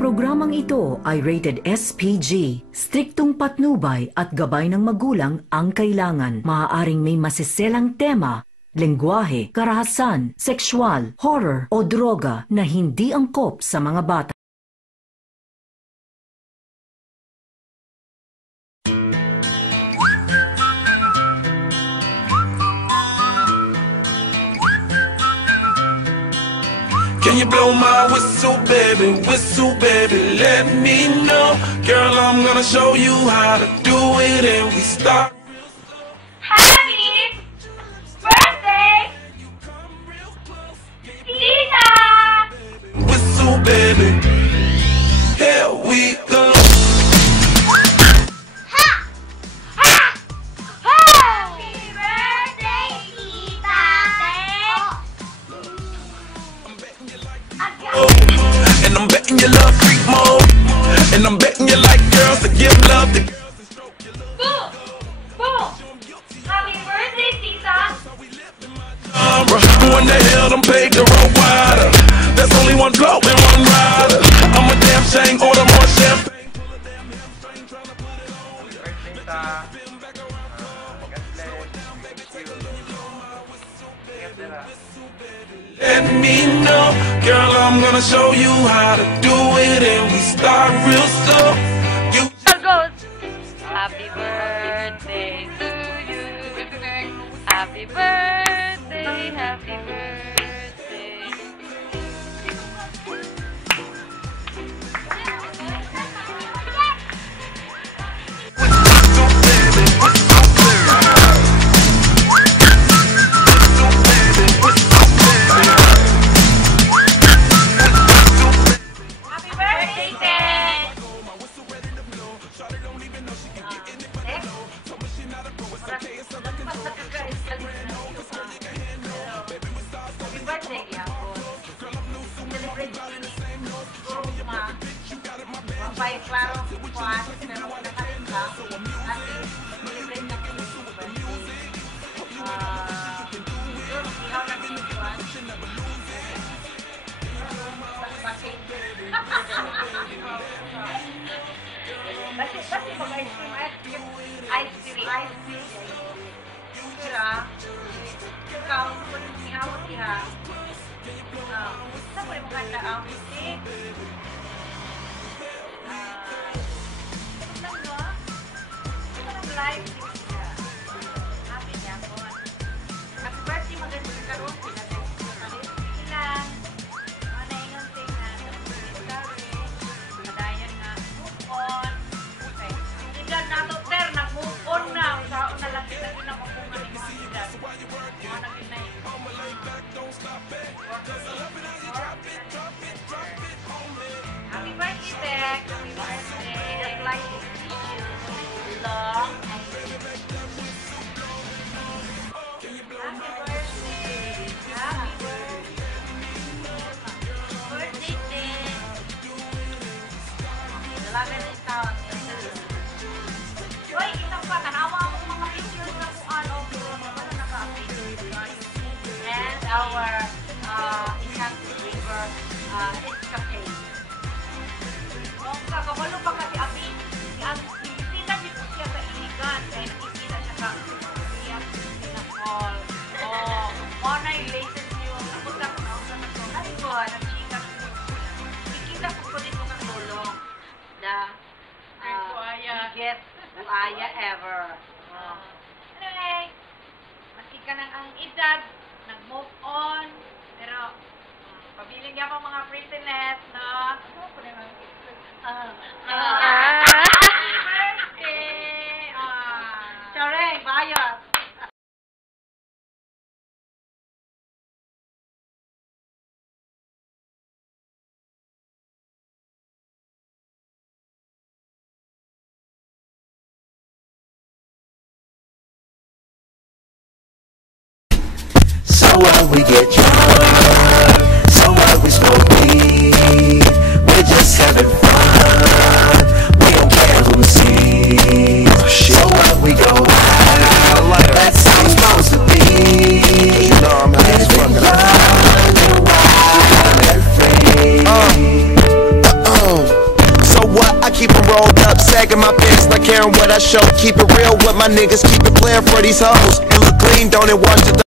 programang ito ay rated SPG. Striktong patnubay at gabay ng magulang ang kailangan. Maaaring may masiselang tema, lengguwahe, karahasan, sexual, horror o droga na hindi angkop sa mga bata. Can you blow my whistle, baby, let me know. Girl, I'm gonna show you how to do it and we start. Happy birthday, Tita! Whistle, baby, here we go. Happy birthday, Tita! And I'm betting you love freak mode. And I'm betting you like girls to give love to. Boom! Boom! Happy birthday, Tita! Who in the hell done paved the road wider? There's only one blow and one rider. I'm a damn shame, order more champagne. Let me know, girl, I'm gonna show you how to do it and we start real slow. You Goes. Happy birthday to you. Happy birthday, happy birthday. Happy birthday, Ted! Happy birthday, Yapon. Celebrate ma. Mabay, klaro, kuwan, pero nakarin ka. At celebrate na kayo sa birthday. Siguro, ihaw na din yung kuwan. Basi mag-ice cream. Kira, ikaw, kung ihawat iha, sa mo yung maganda ang music. Ano no? Ito ng live siya. Happy niya po. Happy birthday, maganda ka karoon. Ilang, naingon ting na, kadayan nga, move on. Okay. Sigan na to, Ter, nag-move on na. Saan na laki na pinakukungan ni mga sigan. Mga naginay. Happy birthday, Tek. Happy birthday. Just like to see you. Long. Happy birthday. Happy birthday, Tek. Dalaga na yung tawag niya. Uy, isang pa, tanawa akong mga pictures na kung ano, pero naman na naka-update tayo. And our Enchanted River escapade. Kung kakabalo pa kasi abi, ang imbisita dito siya sa iligan, kaya nakikita siya sa iyak na call. O na yung latest yung napunta ko na ako na ito. Ano ko, nag-chika ko. Kikita ko po dito ng tulong. Biggest buaya ever. Anyway, masika nang ang edad, nag-move on, pero pabiling niya mga prettiness, no? Ano ko na lang? Happy birthday! Sorry, bayot! So what, we get drunk. So what, we smoke weed. We're just having fun. We don't care who sees. So what, we go out. That's how it's supposed to be. You know I'm high as fuck. We're wild and afraid. sagging my pants, not caring what I show. Keep it real with my niggas, keep it playing for these hoes. It look clean, don't it? Wash the